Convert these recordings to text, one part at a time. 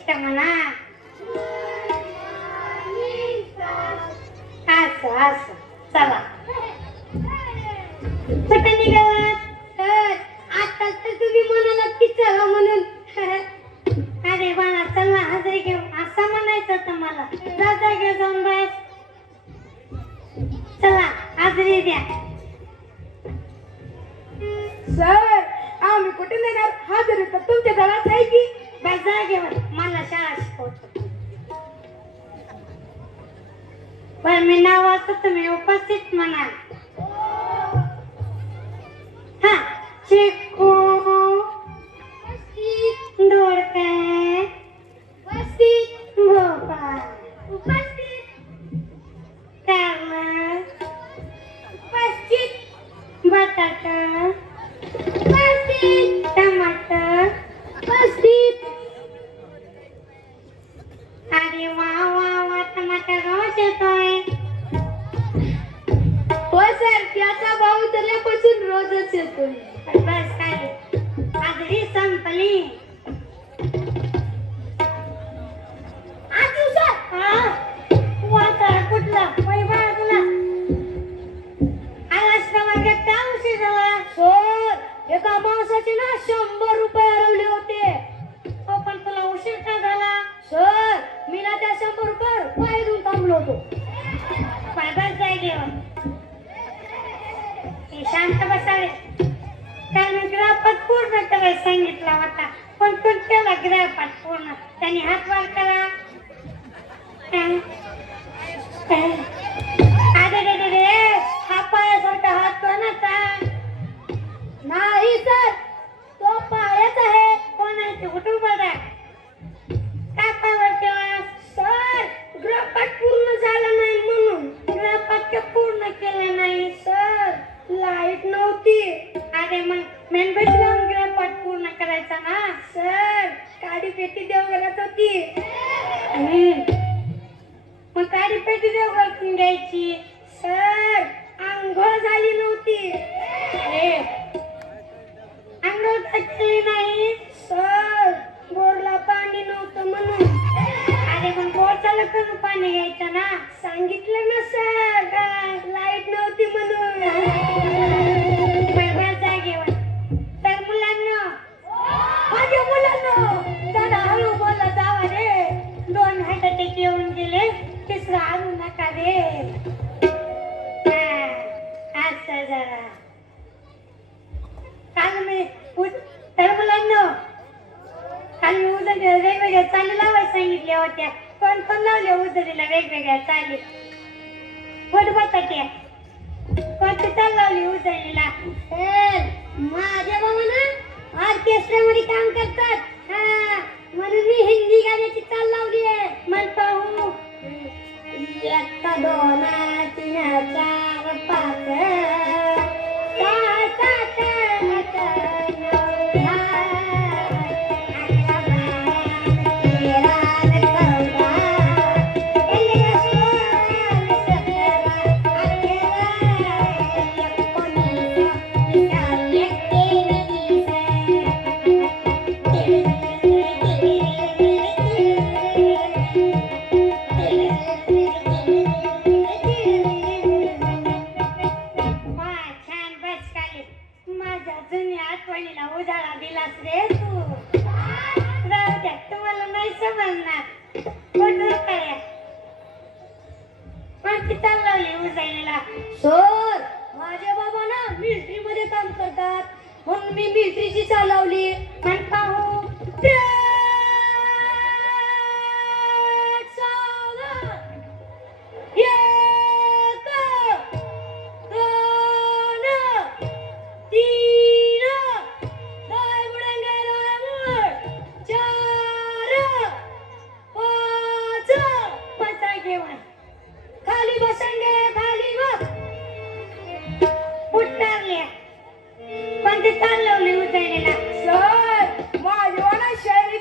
वरिष्ठ म्हणा. असं असं चला कुठे निघालात? आता तर तुम्ही म्हणालात की चला म्हणून. अरे बाळा चल ना हजरी घेऊ असं म्हणायचं होतं मला. जा जागे जाऊन बस. चला हजरी द्या. सर आम्ही कुठे नेणार? हजेरी तर तुमच्या घरात आहे की. बस जागेवर मला शाळा शिकवतो. पण मी नाव असं तुम्ही उपस्थित म्हणा. हा चिकू दोडके उपस्थित. भोपळा उपस्थित. कारलं उपस्थित. बटाटा उपस्थित. टमाटर उपस्थित. अरे वा वा वा टमाटर रोज येतोय. हो सर त्याचा भाव उतरल्यापासून रोजच येतोय. बस काय हजरी संपली. आजू सर वाचा कुठला पैबा तुला आलास का वर्गात का उशीर झाला? सर एका माणसाचे ना 100 रुपये हरवले होते. हो पण तुला उशीर का झाला? सर मी ना त्या 100 रुपये पाय देऊन थांबलो होतो. बस जागेवर. शांत बसावे. काल मी ग्रहपाठ पूर्ण करायला सांगितला होता पण तू केला ग्रहपाठ पूर्ण. त्यांनी हात वर करा. अरे हा पायासारखा हात कोणाचा? नाही सर तो पायच आहे. कोण आहे ते उठून बघा. काय पायावर केला? सर गृहपाठ पूर्ण झाला नाही म्हणून. ग्रहपाठ का पूर्ण केलं नाही? सर लाईट नव्हती. अरे मग मेणबत्ती लावून ग्रहपाठ पूर्ण करायचा ना. सर काडी पेटी देवघरात होती. मग काडी पेटी देवघरातून घ्यायची. सर आंघोळ झाली नव्हती. अंघोळ केली नाही? सर बोरला पाणी नव्हतं म्हणून. अरे पण बोरच्याला करून पाणी घ्यायचं ना. सांगितलं ना सर लाईट नव्हती म्हणून. बरोबर जागेवर. तर मुलांना माझ्या मुलांनो जरा हळू बोला जावा रे. 2 हार्ट अटॅक येऊन गेले. तिसरा आणू नका रे. असं जरा काल मी तर मुलांना काल मी उजळीला वेगवेगळ्या चाली लावायला सांगितल्या होत्या. कोण कोण लावल्या उजळीला वेगवेगळ्या चाली? फुट बटाट्या कोणती चाल लावली उजळीला? माझ्या बाबांना ऑर्केस्ट्रामध्ये काम करतात. म्हणून मी हिंदी गाण्याची चाल लावली आहे. मन पाहू. 1 2 3 4 5 6 7 8 9 छान बस खाली. माझ्या जुन्या आठवणीला उजाळा दिलास रे तू. राहू द्या तुम्हाला नाही समजणार. कुठलं काय कोणती चाल लावली उजळीला? सर माझे बाबा ना मिलिटरी मध्ये काम करतात म्हणून मी मिलिटरीची चाल लावली. मन पाहू. खाली बसेंगे खाली बस. उतरल्या. कोणती चाल लावली उजळीला? सर माझ्या शायरी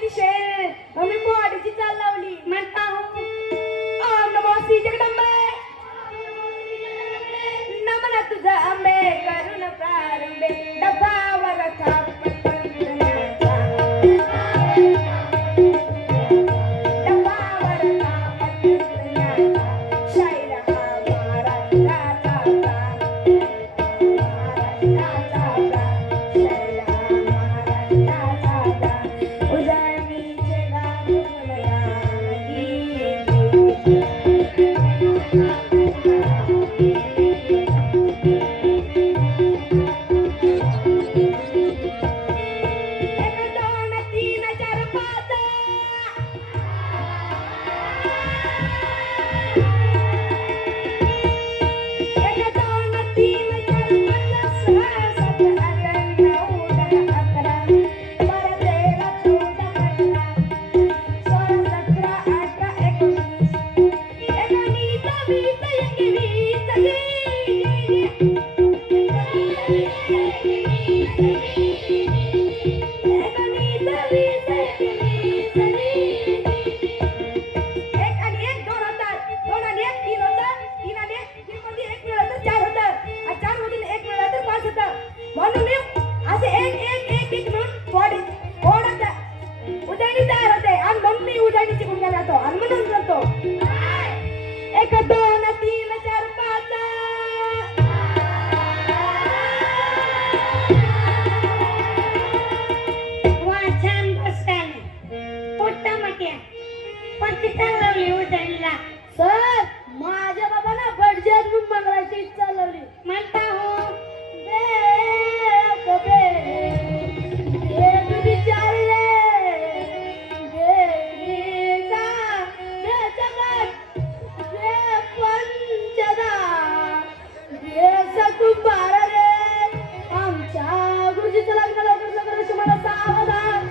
पण ती चालवली उजळीला. सर माझ्या बाबांना भटजी अजून मंगळाची इच्छा लावली. म्हणता हो आमच्या गुरुजीचं लग्न लवकर करायचं मला सावधान.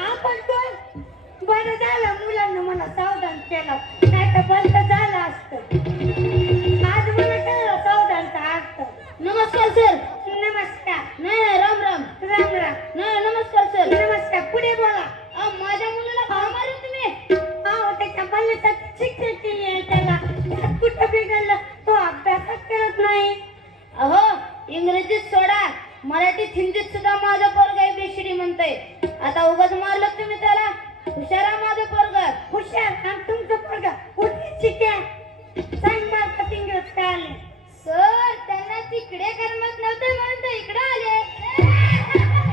आपण पण बरं झालं मुलांना मला सावधान केलं, नाही तर बंद झालं असतं. आज मला कळलं सावधानचा अर्थ. नमस्कार सर. नमस्कार. नाही राम राम. राम राम. नाही नमस्कार सर. नमस्कार. पुढे बोला. माझ्या मुलाला का मारलं तुम्ही? अहो त्याच्या बल्लेसाठी शिक्षण केली आहे त्याला. त्यात कुठं बिघडलं, तो अभ्यासच करत नाही. अहो इंग्रजीत सोडा, मराठीत हिंदीत सुद्धा माझं पोरग बेशिडी म्हणतंय. आता उगाच मारलं तुम्ही त्याला. हुशारा माझं पोरग. हुशार आणि तुमचं पोरगा कुठे शिक्या सांग मार्फत इंग्रज का आले. सर त्यांना तिकडे करमत नव्हतं म्हणून ते इकडे आले.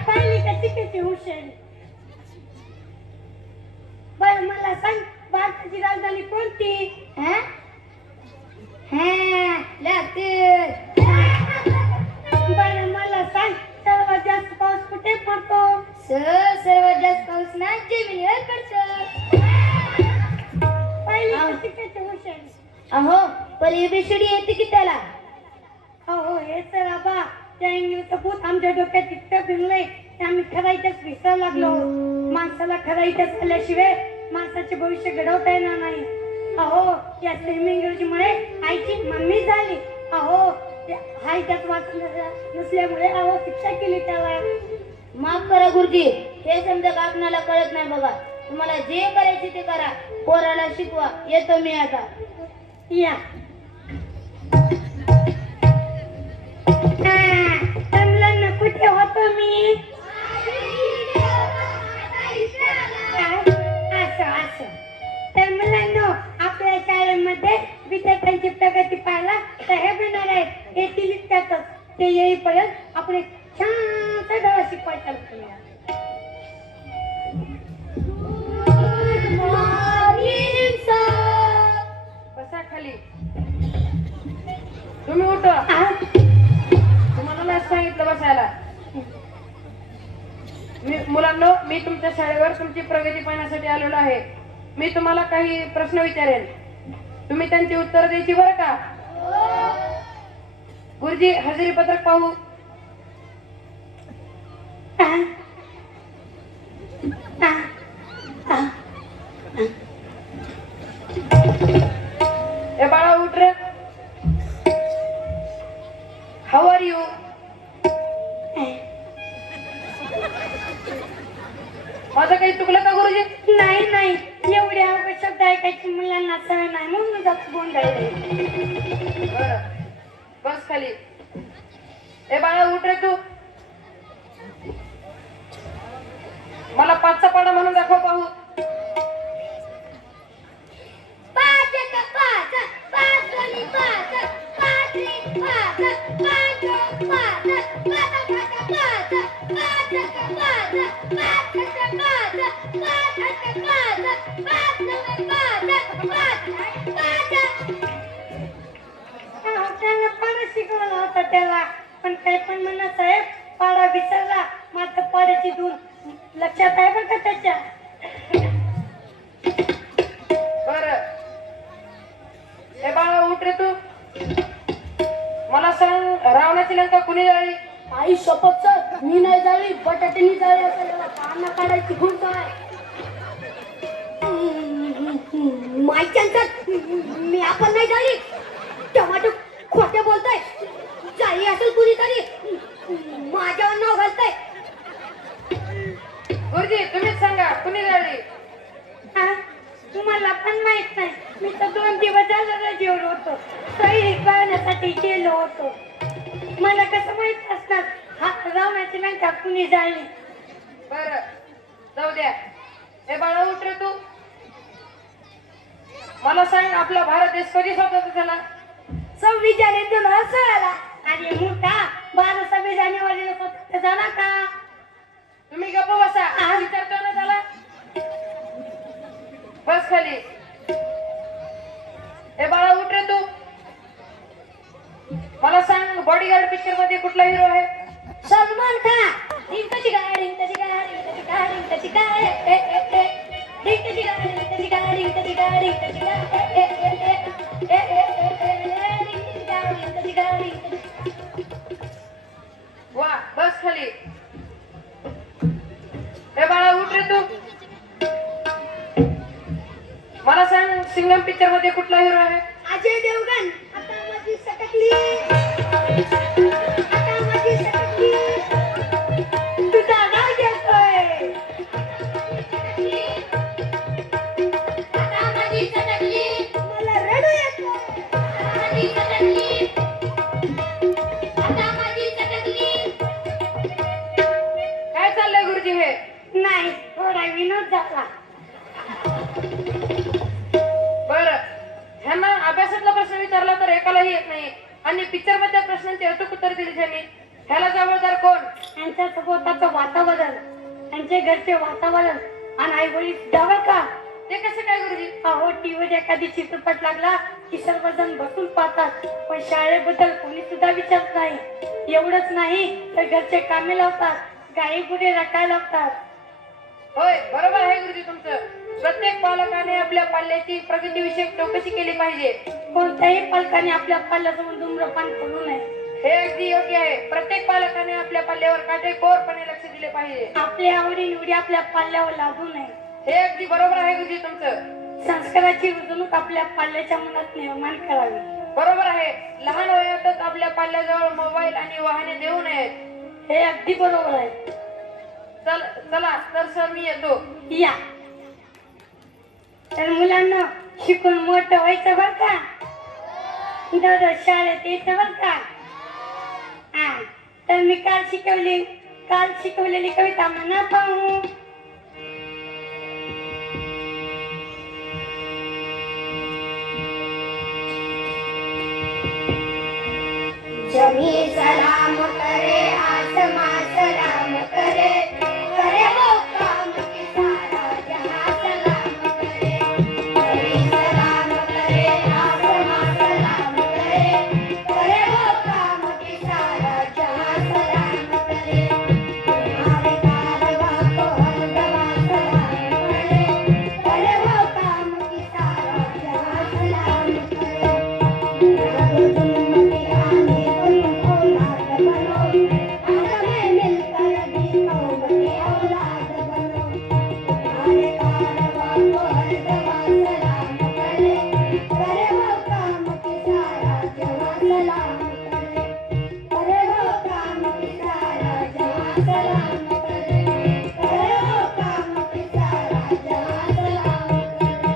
पाहिली का शिकायची हुशारी. बरं मला सांग भारताची राजधानी कोणती? बरं मला सांग सर्वात जास्त पाऊस कुठे पडतो? सर सर्वात जास्त पाऊस ना जमिनीवर पडतो. पहिली का शिकायची हुशारी. अहो पण एबीसीडी येते की त्याला? हो हे तर आबा त्या इंग्लिशचं भूत आमच्या डोक्यात इतकं भिनलंय की आम्ही खरायच्याच विसर लागलो. माणसाला खरायच्याच आल्याशिवाय माणसाचे भविष्य घडवता येणार नाही. अहो या सेमी इंग्रजीमुळे आईची मम्मी झाली. अहो हाय त्यात वाचलं नसल्यामुळे अहो शिक्षा केली त्याला. माफ करा गुरुजी, हे समजा का आपणाला कळत नाही बघा. तुम्हाला जे करायचे ते करा, पोराला शिकवा. येतो मी आता. या जमलं कुठे होतो मी? असं तर मुलांनो आपल्या शाळेमध्ये विद्यार्थ्यांची प्रगती पाहायला तयार होणार आहेत. येथील त्यातच ते येईपर्यंत आपण एक छानसा धडा शिकवायचा करूया. बसा खाली. तुम्ही उठा. तुम्हाला नाही सांगितलं बसायला. मुलांनो मी तुमच्या शाळेवर तुमची प्रगती पाहण्यासाठी आलेलो आहे. मी तुम्हाला काही प्रश्न विचारेन, तुम्ही त्यांची उत्तर द्यायची बरं का? गुरुजी हजेरी पत्रक पाहू. ए बाळा उठ रे. How are you? माझं काही चुकलं का गुरुजी? नाही एवढे अवघड शब्द ऐकायची मुलांना सवय नाही म्हणून जात गोंधळले. बरं बस खाली. ए बाळा उठ रे तू. मला 5चा पाढा म्हणून दाखव पाहू. त्याला पाडा शिकवला होता त्याला, पण काय पण म्हणा साहेब पाडा विसरला. मात्र पाड्याची धून लक्षात आहे बरं का त्याच्या. बरं ए बाळा उठ रे तू. मला सांग रावणाची लंका कुणी जाळली? आई शपथ सर, मी नाही जाळली, बटाट्यानी जाळली. आपल्याला पानं काढायची खून काय? मी आपण नाही जाळली. टमाटो खोटे बोलताय. जाळी असेल कुणीतरी, माझ्यावर नाव घालताय. गुरुजी तुम्हीच सांगा कुणी जाळली? तुम्हाला पण माहित नाही. मी तर 2 दिवस झालं रजेवर होतो. सही करण्यासाठी गेलो होतो. मला कसं माहित असणार हा रावणाची लंका कुणी जाळली? बर जाऊ द्या. हे बाळा उठ रे तू. मला सांग आपला भारत देश कधी स्वतंत्र झाला? 26 जानेवारी 2016. अरे मोठा 12 जानेवारीला स्वतंत्र झाला का? तुम्ही गप्प बसा. विचार करण्यात आला. बस खाली. हे बाळा उठ रे तू. मला सांग बॉडीगार्ड पिक्चर मध्ये कुठला हिरो आहे? सलमान खान. रिंकाची गाडी रिंकाची गाडी रिंकाची गाडी रिंकाची गाडी ए ए ए रिंकाची गाडी रिंकाची गाडी रिंकाची गाडी रिंकाची गाडी ए ए ए ए ए ए रिंकाची गाडी रिंकाची गाडी. वा बस खाली. हे बाळा उठ रे तू. मला सांग सिंगम पिक्चर मध्ये कुठला हिरो आहे? अजय देवगण. आता माझी सटकली आता माझी सटकली तुझा नाव घेतोय आता माझी सटकली, मला रडू येतोय. माझी सटकली, आता माझी सटकली. काय चाललंय गुरुजी हे? नाही थोडा विनोद झाला. बर ह्यांना अभ्यासातला प्रश्न विचारला तर एकालाही येत नाही आणि पिक्चर मधल्या प्रश्नांची अचूक उत्तर दिली त्यांनी. ह्याला जबाबदार कोण? त्यांच्या सभोवताचं वातावरण, त्यांचे घरचे वातावरण आणि आई वडील सुद्धा का. ते कसं काय गुरुजी? अहो टीव्हीवर एखादी चित्रपट लागला की सर्वजण बसून पाहतात पण शाळेबद्दल कोणी सुद्धा विचारत नाही. एवढंच नाही तर घरचे कामे लावतात, गाई गुरे राखायला लावतात. होय बरोबर आहे गुरुजी तुमचं. प्रत्येक पालकाने आपल्या पाल्याची प्रगतीविषयक चौकशी केली पाहिजे. कोणत्याही पालकाने आपल्या पाल्यासमोर धूम्रपान करू नये. हे अगदी योग्य आहे. प्रत्येक पालकाने आपल्या पाल्यावर काटेकोरपणे लक्ष दिले पाहिजे. आपल्या आवडी निवडी आपल्या पाल्यावर लादू नये. हे अगदी बरोबर आहे गुरुजी तुमचं. संस्काराची रुजवणूक आपल्या पाल्याच्या मनात निर्माण करावी. बरोबर आहे. लहान वयातच आपल्या पाल्याजवळ मोबाईल आणि वाहने देऊ नयेत. हे अगदी बरोबर आहे. चला तर सर मी येतो. या तर मुलांना शिकून मोठं व्हायचं बर का. दररोज शाळेत यायचं बर का. हा तर मी काल शिकवलेली कविता म्हणा पाहू. जमी सलाम करे, आसमां सलाम करे, करे वो काम कि सारा जहां सलाम करे. जमी सलाम करे, आसमां सलाम करे, करे वो काम कि सारा जहां सलाम करे. तुम्हारे कारवां को हरदमा सलाम करे, करे वो काम कि सारा जहां सलाम करे. दुनिया आने औलाद बनो, आदम में मिलकर भी कौम की औलाद बनो. तुम्हारे कारवां को हरदमा सलाम करे, करे वो काम कि सारा जहां सलाम करे, करे वो काम कि सारा जहां सलाम करे, करे वो काम कि सारा जहां सलाम करे.